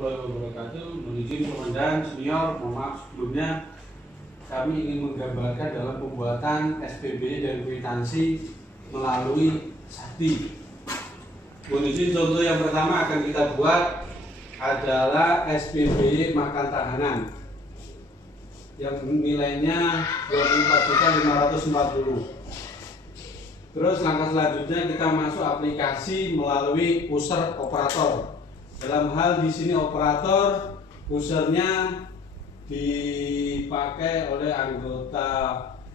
warahmatullahi wabarakatuh. Menuju Komandan Senior, mohon maaf sebelumnya kami ingin menggambarkan dalam pembuatan SPB dan kwitansi melalui Sakti. Menuju contoh yang pertama akan kita buat adalah SPB makan tahanan yang nilainya 24.540. Terus langkah selanjutnya kita masuk aplikasi melalui user operator. Dalam hal di sini operator usernya dipakai oleh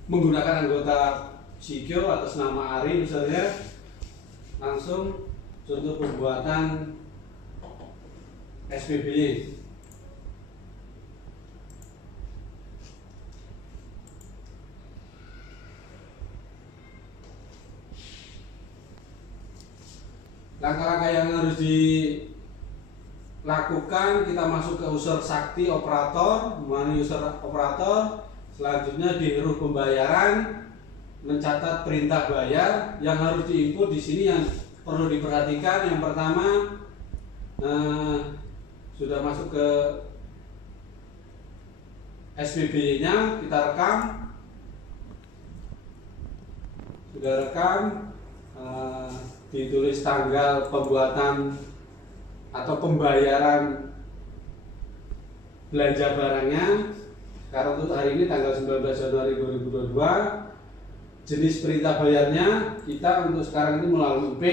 menggunakan anggota Sikyo atas nama Ari misalnya. Langsung contoh pembuatan SPB. Langkah-langkah yang harus dilakukan, kita masuk ke user Sakti operator, mana user operator, selanjutnya di huruf pembayaran, mencatat perintah bayar. Yang harus diinput di sini yang perlu diperhatikan, yang pertama sudah masuk ke SPB-nya, kita rekam, sudah rekam. Ditulis tanggal pembuatan atau pembayaran belanja barangnya. Sekarang untuk hari ini tanggal 19 Januari 2022. Jenis perintah bayarnya kita untuk sekarang ini melalui P.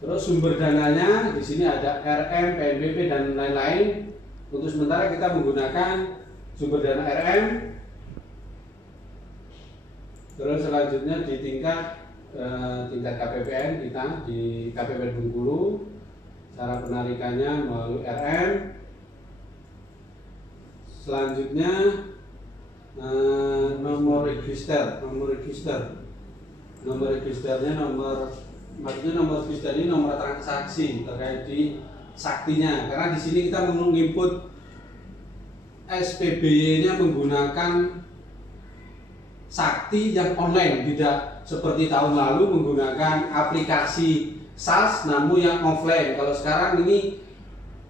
Terus sumber dananya di sini ada RM, PNBP dan lain-lain. Untuk sementara kita menggunakan sumber dana RM. Terus selanjutnya di tingkat KPPN kita di KPPN Bengkulu, cara penarikannya melalui RM. Selanjutnya nomor registernya maksudnya nomor register ini nomor transaksi terkait di Saktinya, karena di sini kita menginput SPBY-nya menggunakan Sakti yang online, tidak seperti tahun lalu menggunakan aplikasi SAS namun yang offline. Kalau sekarang ini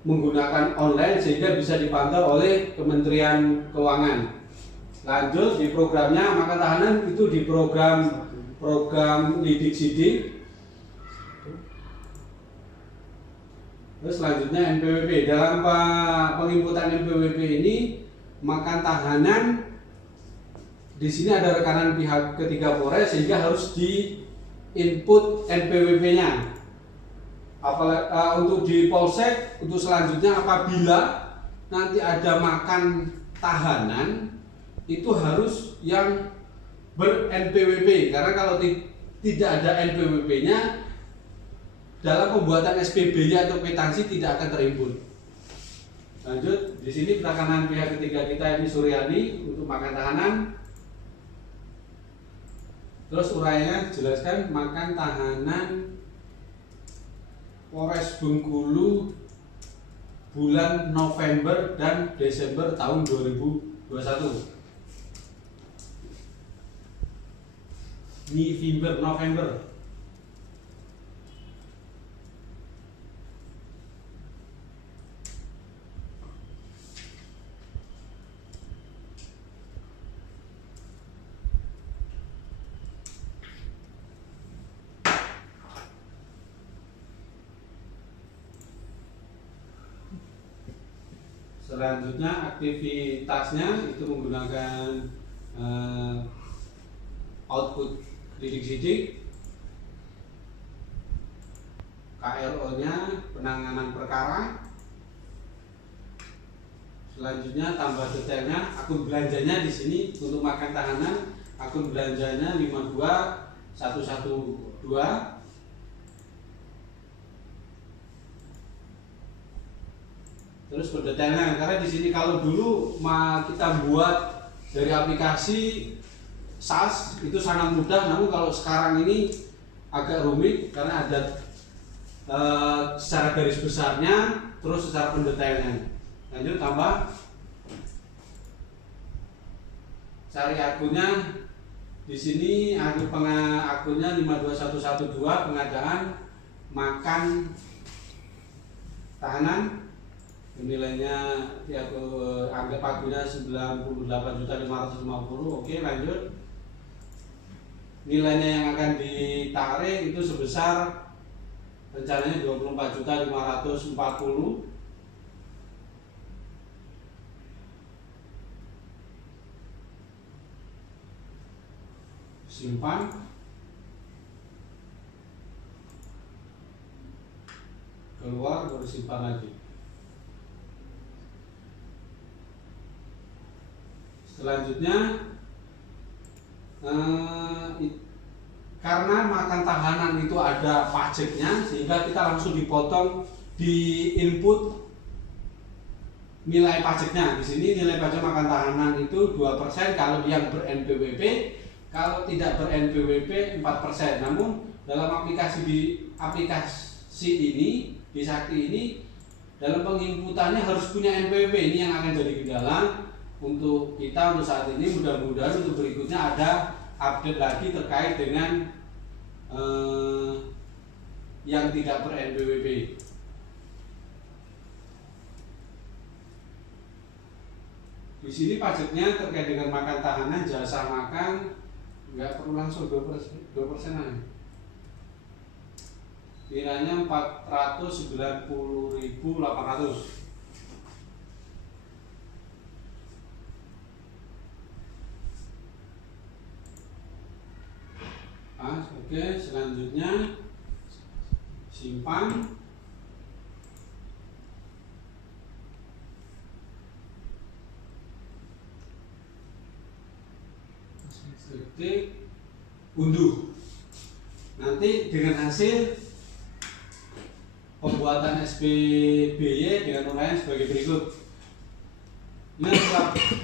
menggunakan online sehingga bisa dipantau oleh Kementerian Keuangan. Lanjut di programnya makan tahanan itu di program Lidik Sidik. Terus selanjutnya NPWP. Dalam penginputan NPWP ini makan tahanan di sini ada rekanan pihak ketiga Polres sehingga harus di input NPWP-nya. Untuk di Polsek, untuk selanjutnya apabila nanti ada makan tahanan itu harus yang ber-NPWP, karena kalau tidak ada NPWP-nya dalam pembuatan SPB-nya atau kwitansi tidak akan terimput. Lanjut, di sini rekanan pihak ketiga kita ini Suryani untuk makan tahanan. Terus uraiannya jelaskan makan tahanan Polres Bengkulu bulan November dan Desember tahun 2021. November. Selanjutnya aktivitasnya itu menggunakan output Lidik Sidik, KRO-nya penanganan perkara. Selanjutnya tambah detailnya, akun belanjanya di sini untuk makan tahanan akun belanjanya 52112. Terus berdetailnya, karena di sini kalau dulu kita buat dari aplikasi SAS itu sangat mudah, namun kalau sekarang ini agak rumit karena ada secara garis besarnya, terus secara pendetailnya. Lanjut tambah, cari akunnya di sini akunnya 52112 pengadaan makan tahanan nilainya ya anggap pagunya 98.550. Oke, lanjut. Nilainya yang akan ditarik itu sebesar rencananya 24.540. Simpan. Keluar, baru simpan lagi. Selanjutnya karena makan tahanan itu ada pajaknya, sehingga kita langsung dipotong di input nilai pajaknya. Di sini nilai pajak makan tahanan itu 2% kalau yang ber-NPWP, kalau tidak ber-NPWP 4%. Namun dalam aplikasi ini, di Sakti ini, dalam penginputannya harus punya NPWP. Ini yang akan jadi kendala untuk kita untuk saat ini. Mudah-mudahan untuk berikutnya ada update lagi terkait dengan yang tidak ber-NPWP. Di sini pajaknya terkait dengan makan tahanan, jasa makan nggak perlu langsung 2% aja. Nilainya 490.800. Oke, selanjutnya simpan. Ketik, unduh. Nanti dengan hasil pembuatan SPBY dengan uraian sebagai berikut.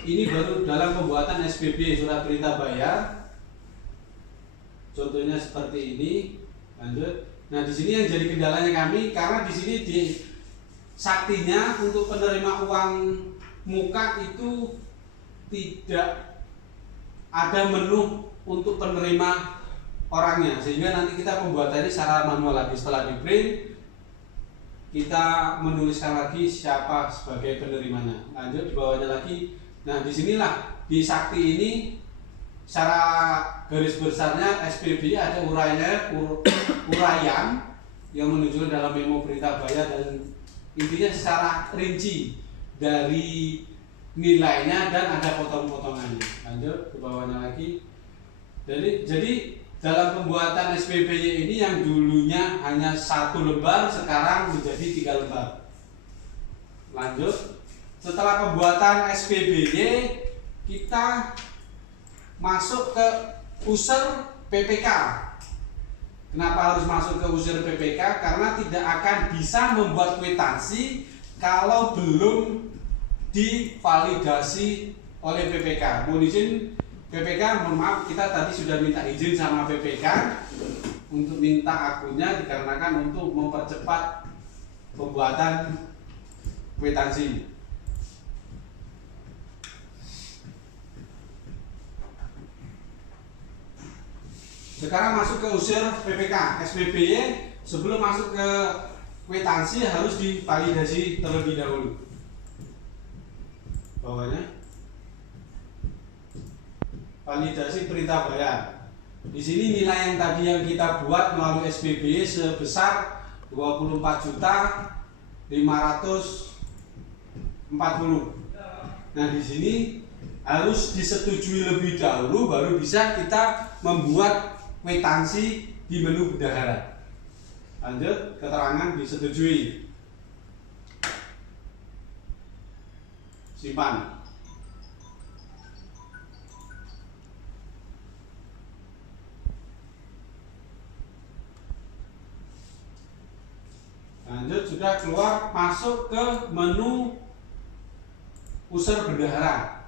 Ini baru dalam pembuatan SPB, surat perintah bayar. Contohnya seperti ini. Lanjut. Nah, di sini yang jadi kendalanya kami, karena di sini di Saktinya untuk penerima uang muka itu tidak ada menu untuk penerima orangnya, sehingga nanti kita pembuatannya secara manual lagi. Setelah di print, kita menuliskan lagi siapa sebagai penerimanya. Lanjut di bawahnya lagi. Nah, disinilah di Sakti ini secara garis besarnya SPB ada uraian yang menunjukkan dalam memo perintah bayar, dan intinya secara rinci dari nilainya dan ada potong-potongannya. Lanjut ke bawahnya lagi. Jadi dalam pembuatan SPBY ini yang dulunya hanya 1 lembar sekarang menjadi 3 lembar. Lanjut, setelah pembuatan SPBY kita masuk ke user PPK. Kenapa harus masuk ke user PPK? Karena tidak akan bisa membuat kwitansi kalau belum divalidasi oleh PPK. Mohon izin PPK, mohon maaf, kita tadi sudah minta izin sama PPK untuk minta akunnya dikarenakan untuk mempercepat pembuatan kwitansi. Sekarang masuk ke user PPK. SPBY sebelum masuk ke kwitansi harus divalidasi terlebih dahulu. Bawahnya validasi perintah bayar. Di sini nilai yang tadi yang kita buat melalui SPBY sebesar 24.540. Nah, di sini harus disetujui lebih dahulu baru bisa kita membuat kwitansi di menu bendahara. Lanjut, keterangan disetujui. Simpan. Lanjut, sudah keluar, masuk ke menu user bendahara.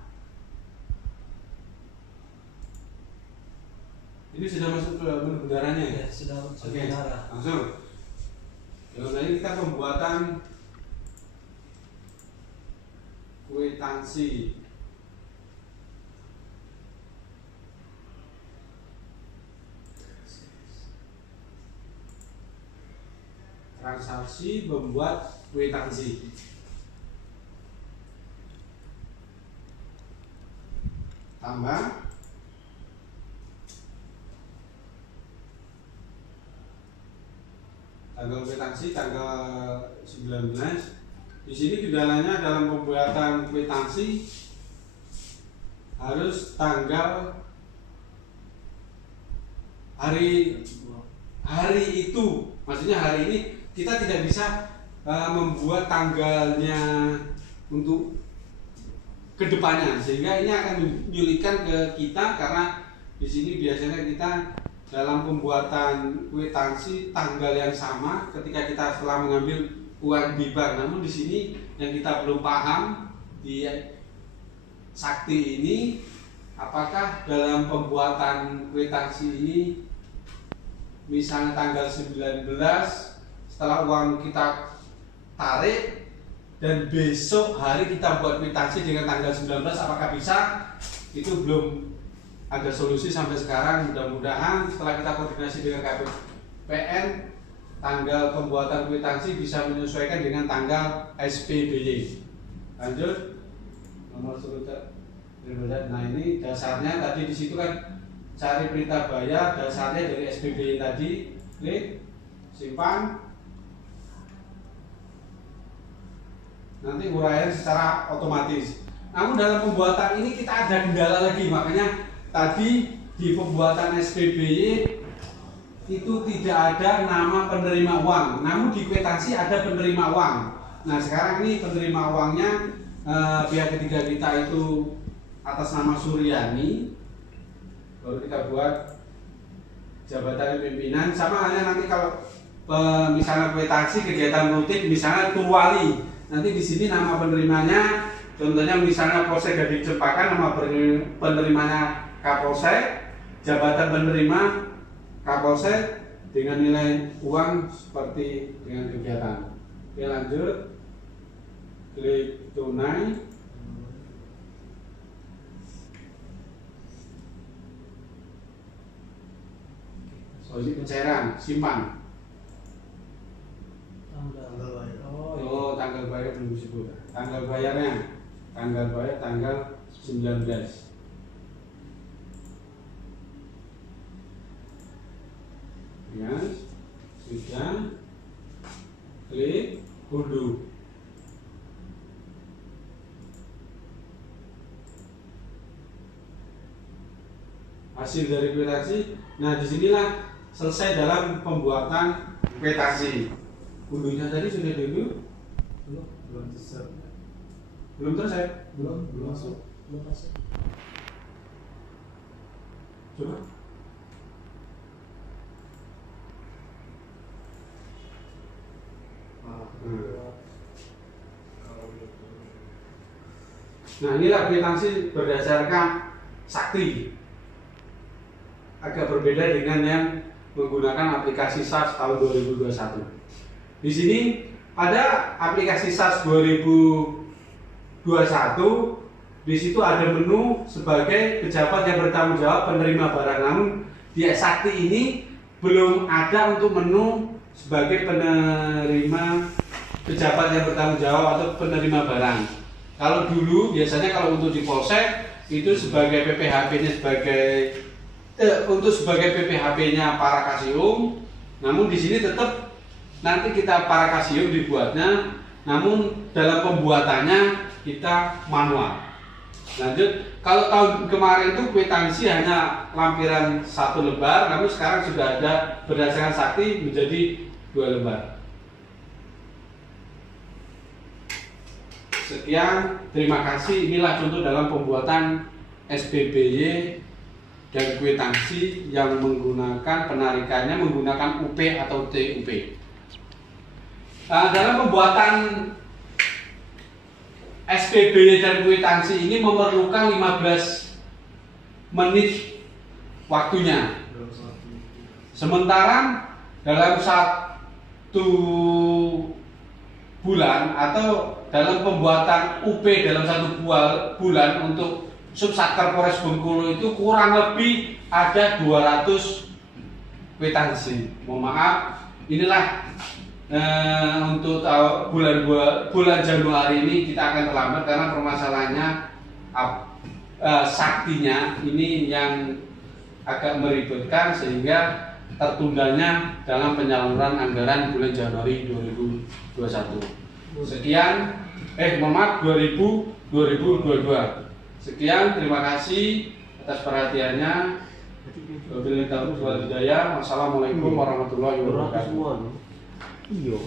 Ini sudah masuk ke menu bendaharanya ya? Sudah masuk Oke, bendahara. langsung. Kalau tadi kita pembuatan kwitansi. Transaksi membuat kwitansi. Tambah tanggal kwitansi tanggal 19. Di sini kendalanya dalam pembuatan kwitansi harus tanggal hari itu, maksudnya hari ini kita tidak bisa membuat tanggalnya untuk kedepannya, sehingga ini akan menyulitkan ke kita karena di sini biasanya kita dalam pembuatan kwitansi tanggal yang sama ketika kita setelah mengambil uang di bank. Namun di sini yang kita belum paham di Sakti ini, apakah dalam pembuatan kwitansi ini misalnya tanggal 19 setelah uang kita tarik dan besok hari kita buat kwitansi dengan tanggal 19, apakah bisa? Itu belum ada solusi sampai sekarang. Mudah-mudahan setelah kita koordinasi dengan KPPN, tanggal pembuatan kwitansi bisa menyesuaikan dengan tanggal SPBY. Lanjut, nomor surat. Nah, ini dasarnya tadi di situ kan cari perintah bayar, dasarnya dari SPBY tadi. Klik, simpan. Nanti uraian secara otomatis. Namun dalam pembuatan ini kita ada kendala lagi, makanya tadi di pembuatan SPBY itu tidak ada nama penerima uang, namun di kwitansi ada penerima uang. Nah, sekarang ini penerima uangnya pihak ketiga kita itu atas nama Suryani, baru kita buat jabatan pimpinan. Sama halnya nanti kalau misalnya kwitansi kegiatan rutin, misalnya Turwali, nanti di sini nama penerimanya, contohnya misalnya Polsek Gading Cempaka, nama penerimanya Kapolsek, jabatan penerima Kapolsek dengan nilai uang seperti dengan kegiatan. Oke, lanjut, klik tunai. Solusi pencairan, simpan. Oh, tanggal bayar belum disebut. Tanggal bayarnya, tanggal bayar tanggal 19. Ya, sudah. Klik undo. Hasil dari kwitansi. Nah, disinilah selesai dalam pembuatan kwitansi. Undunya tadi sudah dulu? Belum selesai. Belum selesai? Belum masuk. Belum masuk. Coba. Nah, inilah kwitansi berdasarkan Sakti. Agak berbeda dengan yang menggunakan aplikasi SARS tahun 2021. Di sini pada aplikasi SARS 2021, di situ ada menu sebagai pejabat yang bertanggung jawab penerima barang. Namun di Sakti ini belum ada untuk menu sebagai penerima pejabat yang bertanggung jawab atau penerima barang. Kalau dulu biasanya kalau untuk di Polsek itu sebagai PPHP-nya sebagai PPHP-nya Parakasium. Namun di sini tetap nanti kita Parakasium dibuatnya, namun dalam pembuatannya kita manual. Lanjut, kalau tahun kemarin itu kwitansi hanya lampiran 1 lembar, namun sekarang sudah ada berdasarkan Sakti menjadi 2 lembar. Sekian, terima kasih. Inilah contoh dalam pembuatan SPBY dan kwitansi yang menggunakan penarikannya menggunakan UP atau TUP. Dalam pembuatan SPBY dan kwitansi ini memerlukan 15 menit waktunya. Sementara dalam 1 bulan atau dalam pembuatan UP dalam 1 bulan untuk Subsatker Polres Bengkulu itu kurang lebih ada 200 kwitansi. Mohon maaf, inilah untuk bulan Januari ini kita akan terlambat karena permasalahannya saktinya ini yang agak meribetkan sehingga tertundanya dalam penyaluran anggaran bulan Januari 2021. Sekian, mohon maaf 2022. Sekian, terima kasih atas perhatiannya. Wabillahi taufiq wal hidayah. Wassalamualaikum warahmatullahi wabarakatuh. Iya.